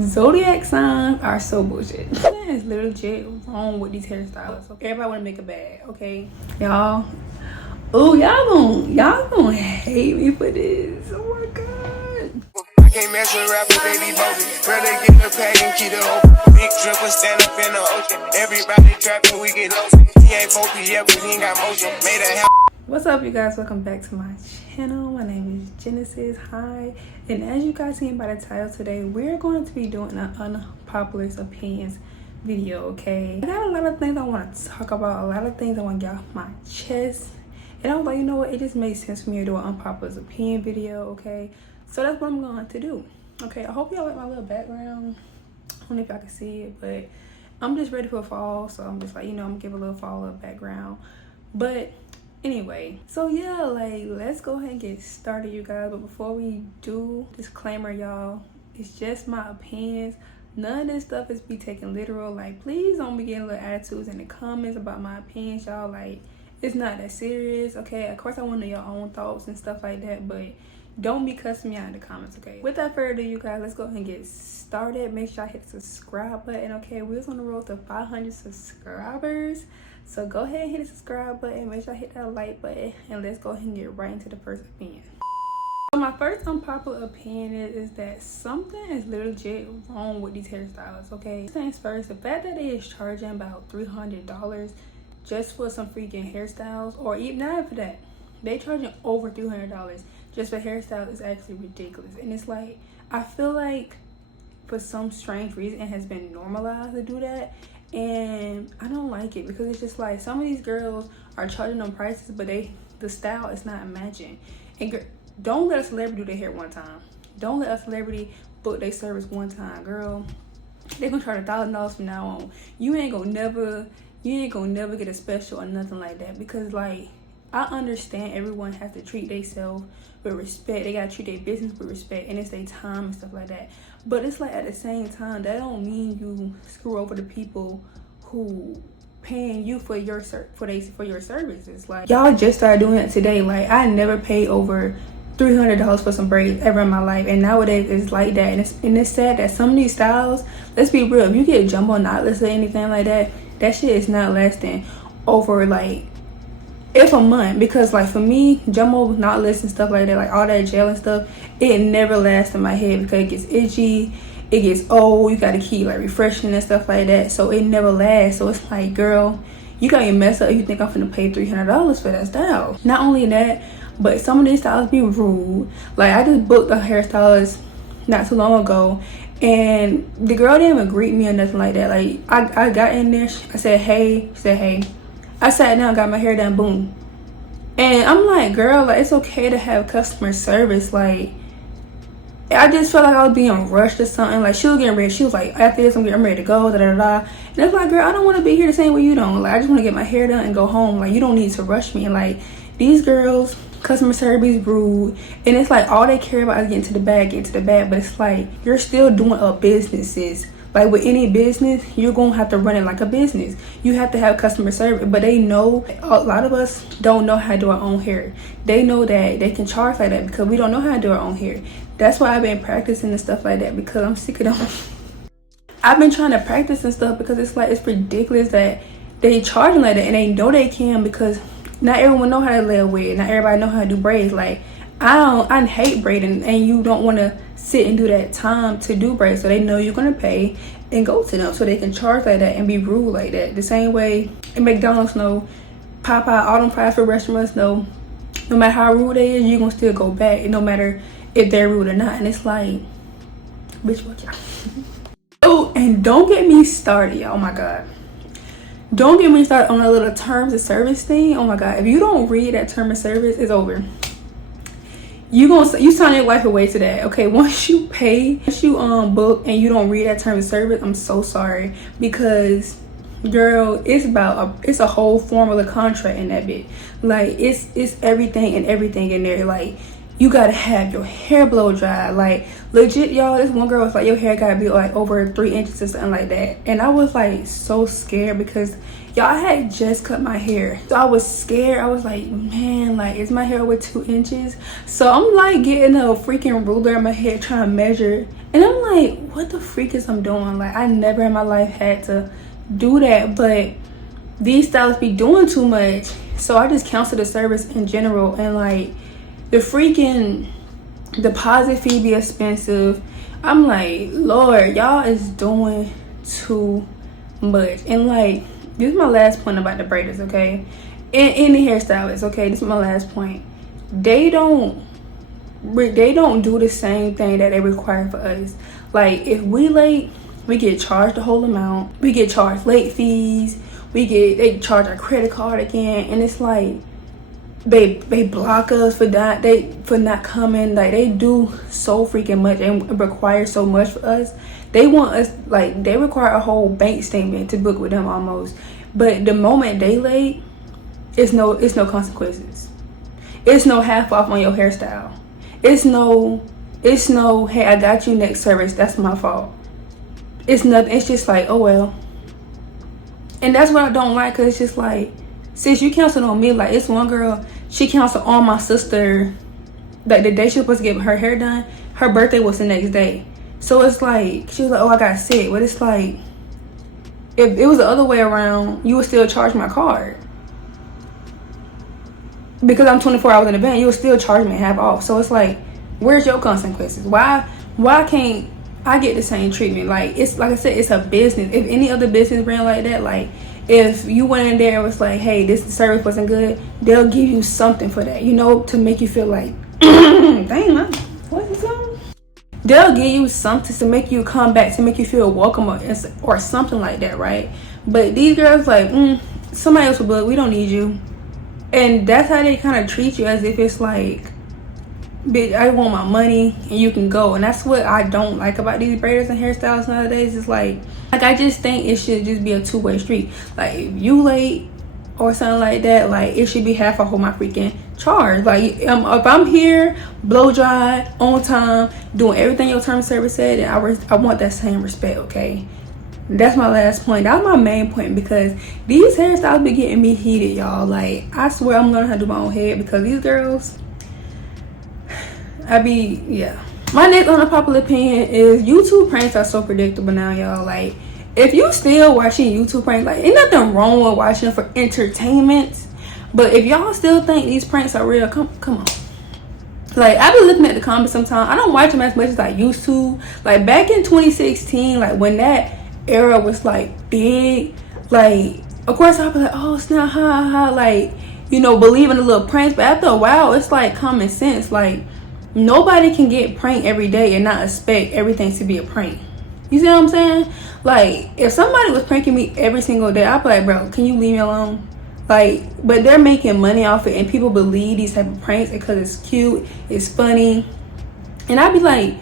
Zodiac signs are so bullshit. It's literally wrong with these hairstyles. Okay? Everybody want to make a bag, okay? Y'all. Oh, y'all gonna hate me for this. Oh my god. I can't mess with rappers, they be bogus. Rather get the pack and keep it open. Big dripper stand up in the ocean. Everybody trapping, we get lotion. He ain't focused yet, but he ain't got motion. Made a What's up, you guys? Welcome back to my channel. My name is Genesis. Hi. And as you guys seen by the title today, we're going to be doing an unpopular opinions video, okay? I got a lot of things I want to talk about, a lot of things I want to get off my chest. And I was like, you know what? It just makes sense for me to do an unpopular opinion video, okay? So that's what I'm going to do. Okay, I hope y'all like my little background. I don't know if y'all can see it, but I'm just ready for fall. So I'm just like, I'm going to give a little fall of background. But anyway, so yeah, like, let's go ahead and get started, you guys. But before we do, disclaimer, y'all, it's just my opinions. None of this stuff is be taken literal. Like, please don't be getting little attitudes in the comments about my opinions, y'all. Like, it's not that serious, okay? Of course, I want to know your own thoughts and stuff like that, but don't be cussing me out in the comments, okay? Without further ado, you guys, let's go ahead and get started. Make sure I hit the subscribe button, okay? We're on the road to 500 subscribers. So go ahead and hit the subscribe button, make sure I hit that like button, and let's go ahead and get right into the first opinion. So my first unpopular opinion is that something is legit wrong with these hairstyles, okay? Things first, the fact that they is charging about $300 just for some freaking hairstyles, or even not for that, they charging over $300 just for hairstyle is actually ridiculous. And it's like, I feel like for some strange reason it has been normalized to do that. And I don't like it because it's just like some of these girls are charging them prices, but the style is not matching. And don't let a celebrity do their hair one time. Don't let a celebrity book their service one time, girl. They're gonna charge $1,000 from now on. You ain't gonna never get a special or nothing like that, because like, I understand everyone has to treat themselves with respect. They gotta treat their business with respect, and it's their time and stuff like that. But it's like, at the same time, that don't mean you screw over the people who paying you for your services. Like, y'all just started doing it today. Like, I never paid over $300 for some braids ever in my life, and nowadays it's like that. And it's sad that some of these styles, let's be real, if you get jumbo knotless or anything like that, that shit is not lasting over like if a month. Because like, for me, jumbo knotless and stuff like that, like all that gel and stuff, it never lasts in my head because it gets itchy, it gets old, you gotta keep like refreshing and stuff like that, so it never lasts. So it's like, girl, you got me messed up if you think I'm gonna pay $300 for that style. Not only that, but some of these styles be rude. Like, I just booked a hairstylist not too long ago, and the girl didn't even greet me or nothing like that. Like, I got in there, I said hey, she said hey. I sat down, got my hair done, boom. And I'm like, girl, like, it's okay to have customer service. Like, I just felt like I was being rushed or something. Like, she was getting ready. She was like, after this, I'm ready to go, da-da-da-da. And it's like, girl, I don't want to be here the same way you don't. Like, I just want to get my hair done and go home. Like, you don't need to rush me. And like, these girls, customer service rude, and it's like all they care about is getting to the bag. But it's like, you're still doing a business, sis. Like, with any business, you're gonna have to run it like a business. You have to have customer service. But they know, a lot of us don't know how to do our own hair. They know that they can charge like that because we don't know how to do our own hair. That's why I've been practicing and stuff like that, because I'm sick of them. I've been trying to practice and stuff because it's like, it's ridiculous that they charging like that, and they know they can, because not everyone know how to lay a wig. Not everybody know how to do braids. Like, I hate braiding, and you don't want to sit and do that time to do braids. So they know you're gonna pay and go to them, so they can charge like that and be rude like that. The same way in McDonald's know, Popeye, all them fast food restaurants know, no matter how rude they is, you're gonna still go back, and no matter if they're rude or not. And it's like, bitch, what y'all? Oh, and don't get me started, y'all. Oh my god, don't get me started on a little terms of service thing. Oh my god, if you don't read that term of service, it's over. You sign your life away to that, okay? Once you book and you don't read that term of service, I'm so sorry, because girl, it's a whole formula contract in that bit. Like, it's everything in there. Like, you gotta have your hair blow dry. Like, legit, y'all, this one girl was like, your hair gotta be like over 3 inches or something like that. And I was like so scared, because y'all, I had just cut my hair, so I was scared. I was like, man, like, is my hair over 2 inches? So I'm like getting a freaking ruler in my head trying to measure And I'm like, what the freak is I'm doing? Like, I never in my life had to do that, but these stylists be doing too much. So I just cancel the service in general. And like, the freaking deposit fee be expensive. I'm like, Lord, y'all is doing too much. And like, this is my last point about the braiders, okay? And the hairstylists, okay? This is my last point. They don't do the same thing that they require for us. Like, if we late, we get charged the whole amount. We get charged late fees. They charge our credit card again. And it's like, they block us for not coming. Like, they do so freaking much and require so much for us. They want us, like, they require a whole bank statement to book with them almost. But the moment they late, it's no consequences. It's no half off on your hairstyle. It's no, hey, I got you next service, that's my fault. It's nothing. It's just like, oh well. And that's what I don't like, because it's just like, sis, you canceled on me. Like, it's one girl, she canceled on my sister. Like, the day she was supposed to get her hair done, her birthday was the next day. So it's like, she was like, oh, I got sick. But it's like, if it was the other way around, you would still charge my card. Because I'm 24 hours in advance, you would still charge me half off. So it's like, where's your consequences? Why can't I get the same treatment? Like, it's like I said, it's a business. If any other business ran like that, like, if you went in there and was like, hey, this service wasn't good, they'll give you something for that, you know, to make you feel like, dang, what's this song? They'll give you something to make you come back, to make you feel welcome or something like that, right? But these girls like, somebody else will book, we don't need you. And that's how they kind of treat you, as if it's like, bitch, I want my money and you can go. And that's what I don't like about these braiders and hairstylists nowadays. It's like I just think it should just be a two-way street. Like, if you late or something like that, like, it should be half off of my freaking charge. Like, if I'm here, blow dry, on time, doing everything your term of service said, and I want that same respect, okay? That's my last point. That was my main point, because these hairstyles be getting me heated, y'all. Like, I swear I'm learning how to do my own hair, because these girls, yeah. My next unpopular opinion is YouTube pranks are so predictable now, y'all. Like, if you still watching YouTube pranks, like, ain't nothing wrong with watching them for entertainment, but if y'all still think these pranks are real, come on. Like, I be looking at the comments sometimes. I don't watch them as much as I used to. Like, back in 2016, like, when that era was like big, like, of course I'll be like, oh snap, ha, like, you know, believe in the little pranks. But after a while, it's like common sense. Like, nobody can get pranked every day and not expect everything to be a prank. You see what I'm saying? Like, if somebody was pranking me every single day, I'd be like, bro, can you leave me alone? Like, but they're making money off it, and people believe these type of pranks because it's cute, it's funny, and I'd be like,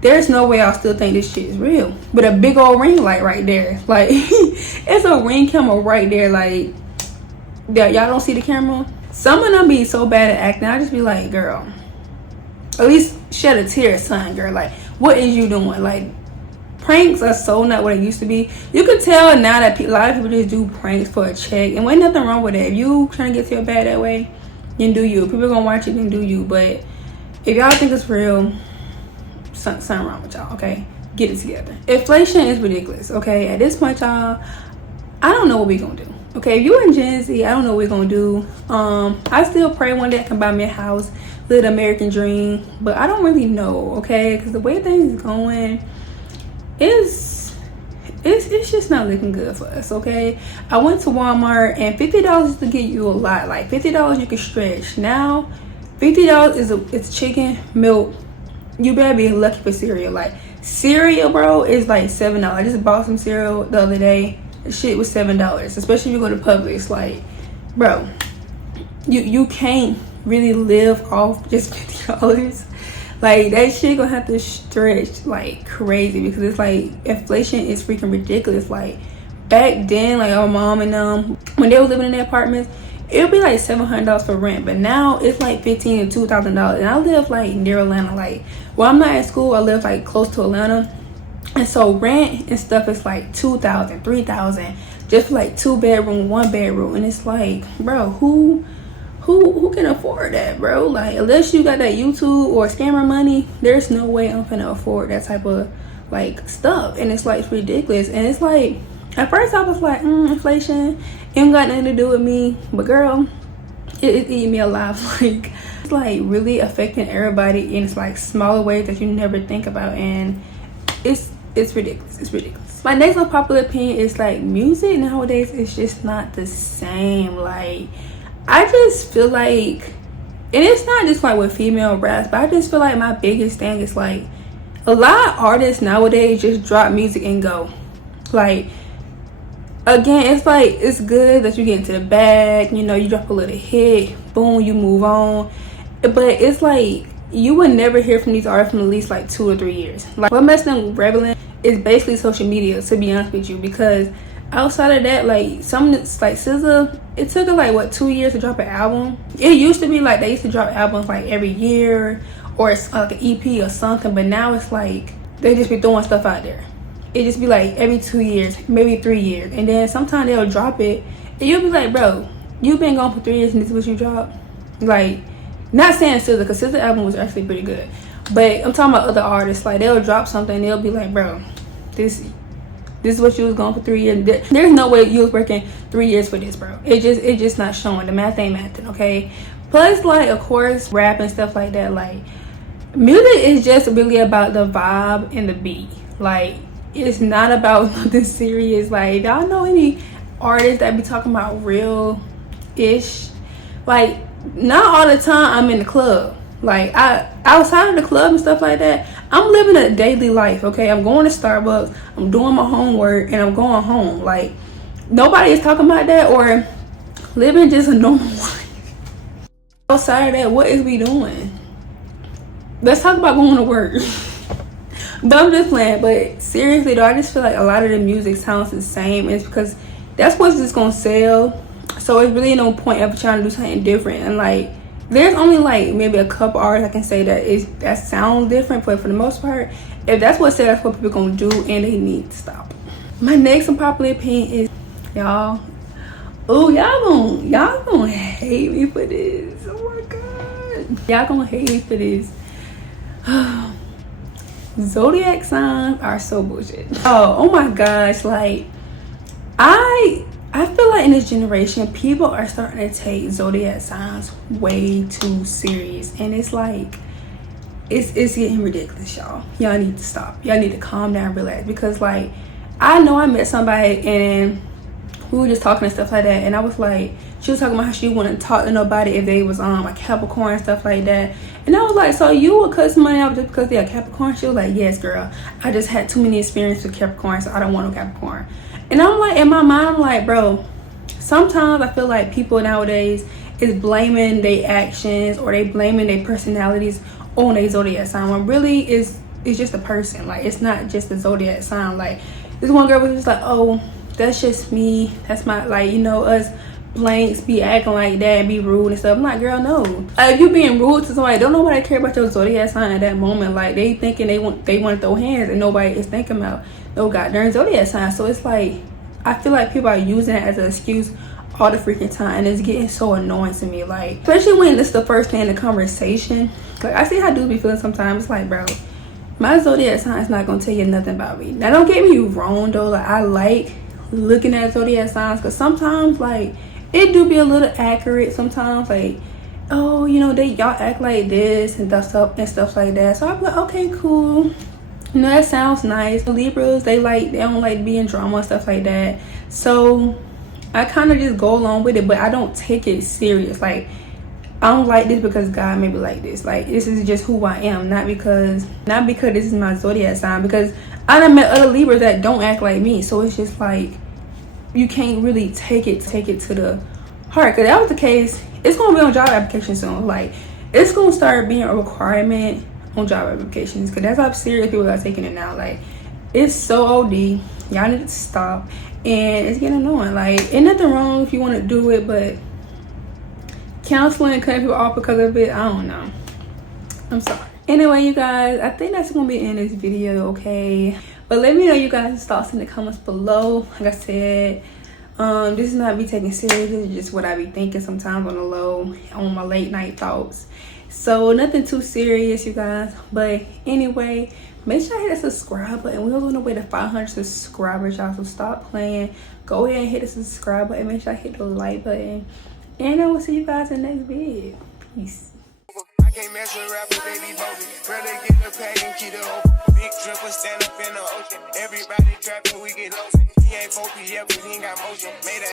there's no way I'll still think this shit is real. But a big old ring light right there, like, it's a ring camera right there. Like, y'all don't see the camera? Some of them be so bad at acting, I just be like, girl, at least shed a tear, son, girl. Like, what is you doing? Like, pranks are so not what it used to be. You can tell now that a lot of people just do pranks for a check, and ain't nothing wrong with that. If you trying to get to your bag that way, then do you. People gonna watch it, then do you. But if y'all think it's real, something wrong with y'all, okay? Get it together. Inflation is ridiculous, okay? At this point, y'all, I don't know what we gonna do. Okay, if you in Gen Z, I don't know what we're gonna do. I still pray one day I can buy me a house, live the American dream, but I don't really know, okay? Because the way things going, it's just not looking good for us, okay? I went to Walmart, and $50 to get you a lot. Like, $50 you can stretch. Now, $50 it's chicken, milk. You better be lucky for cereal. Like, cereal, bro, is like $7. I just bought some cereal the other day. The shit was $7, especially if you go to Publix. Like, bro, you can't really live off just $50. Like, that shit gonna have to stretch like crazy, because it's like inflation is freaking ridiculous. Like, back then, like, our mom and them, when they were living in their apartments, it would be like $700 for rent, but now it's like $1,500 to $2,000. And I live like near Atlanta. Like, while I'm not at school, I live like close to Atlanta, and so rent and stuff is like $2,000, $3,000 just for like 2 bedroom, 1 bedroom. And it's like, bro, who who can afford that, bro? Like, unless you got that YouTube or scammer money, there's no way I'm finna afford that type of like stuff. And it's like, it's ridiculous. And it's like, at first I was like, inflation, it ain't got nothing to do with me. But girl, it's eating me alive. Like, it's like really affecting everybody in like smaller ways that you never think about. And it's ridiculous. It's ridiculous. My next unpopular opinion is like, music nowadays is just not the same. Like, I just feel like, and it's not just like with female raps, but I just feel like my biggest thing is like, a lot of artists nowadays just drop music and go. Like, again, it's like, it's good that you get into the bag, you know, you drop a little hit, boom, you move on. But it's like, you would never hear from these artists from at least like 2 or 3 years. Like, what makes them relevant is basically social media, to be honest with you, because outside of that, like, some like SZA, it took her like what, 2 years to drop an album. It used to be like they used to drop albums like every year, or it's like an EP or something, but now it's like they just be throwing stuff out there. It just be like every 2 years, maybe 3 years, and then sometimes they'll drop it and you'll be like, bro, you've been gone for 3 years and this is what you dropped. Like, not saying SZA, because SZA album was actually pretty good, but I'm talking about other artists. Like, they'll drop something and they'll be like, bro, this is what you was gone for 3 years. There's no way you was working 3 years for this, bro. It just not showing. The math ain't mathing, okay? Plus, like, of course, rap and stuff like that, like, music is just really about the vibe and the beat. Like, it's not about nothing serious. Like, y'all know any artists that be talking about real-ish? Like, not all the time I'm in the club. Like, outside of the club and stuff like that, I'm living a daily life, okay? I'm going to Starbucks, I'm doing my homework, and I'm going home. Like, nobody is talking about that or living just a normal life. Outside of that, what is we doing? Let's talk about going to work. But I'm just playing. But seriously though, I just feel like a lot of the music sounds the same. It's because that's what's just gonna sell. So it's really no point of trying to do something different. And like, there's only like maybe a couple artists I can say that sounds different, but for the most part, if that's what sells, that's what people gonna do, and they need to stop. My next unpopular opinion is, y'all, oh, y'all gonna hate me for this. Oh my god, y'all gonna hate me for this. Zodiac signs are so bullshit. Oh my gosh, like, I feel like in this generation, people are starting to take zodiac signs way too serious, and it's like, it's getting ridiculous, y'all. Y'all need to stop. Y'all need to calm down, relax, because like, I know I met somebody and we were just talking and stuff like that, and I was like, she was talking about how she wouldn't talk to nobody if they was like Capricorn and stuff like that. And I was like, so you would cut somebody out just because they're a Capricorn? She was like, yes, girl, I just had too many experiences with Capricorn, so I don't want no Capricorn. And I'm like, in my mind, I'm like, bro, sometimes I feel like people nowadays is blaming their actions or they blaming their personalities on a zodiac sign, when really it's just a person. Like, it's not just a zodiac sign. Like, this one girl was just like, oh, that's just me, that's my, like, you know, us blanks be acting like that and be rude and stuff. I'm like, girl, no. Like, if you being rude to somebody, don't nobody care about your zodiac sign at that moment. Like, they thinking they want to throw hands, and nobody is thinking about no goddamn zodiac sign. So it's like, I feel like people are using it as an excuse all the freaking time, and it's getting so annoying to me. Like, especially when it's the first thing in the conversation. Like, I see how dudes be feeling sometimes. It's like, bro, my zodiac sign is not gonna tell you nothing about me. Now, don't get me wrong though, like, I like looking at zodiac signs, because sometimes, like, it do be a little accurate sometimes. Like, oh, you know, y'all act like this and stuff like that. So I'm like, okay, cool, you know, that sounds nice. Libras, they don't like to be in drama and stuff like that, so I kind of just go along with it, but I don't take it serious. Like, I don't like this because God made me like this. Like, this is just who I am, not because this is my zodiac sign, because I done met other Libras that don't act like me. So it's just like, you can't really take it to the heart. Because that was the case, it's gonna be on job applications soon. Like, it's gonna start being a requirement on job applications, because that's how serious people are taking it now. Like, it's so OD. Y'all need to stop, and it's getting annoying. Like, ain't nothing wrong if you want to do it, but counseling, cutting people off because of it, I don't know. I'm sorry. Anyway, you guys, I think that's gonna be in this video, okay? But let me know you guys' thoughts in the comments below. Like I said, This is not be taken serious. This is just what I be thinking sometimes on the low, on my late night thoughts. So nothing too serious, you guys. But anyway, make sure you hit the subscribe button. We're on the way to 500 subscribers, y'all. So stop playing. Go ahead and hit the subscribe button. Make sure I hit the like button. And I will see you guys in the next video. Peace. I can't mess with rappers, they be bogus. Brother get the pack and keep it open. Big dripper stand up in the ocean. Everybody trapping, we get lost. He ain't focused yet, but he ain't got motion. Made a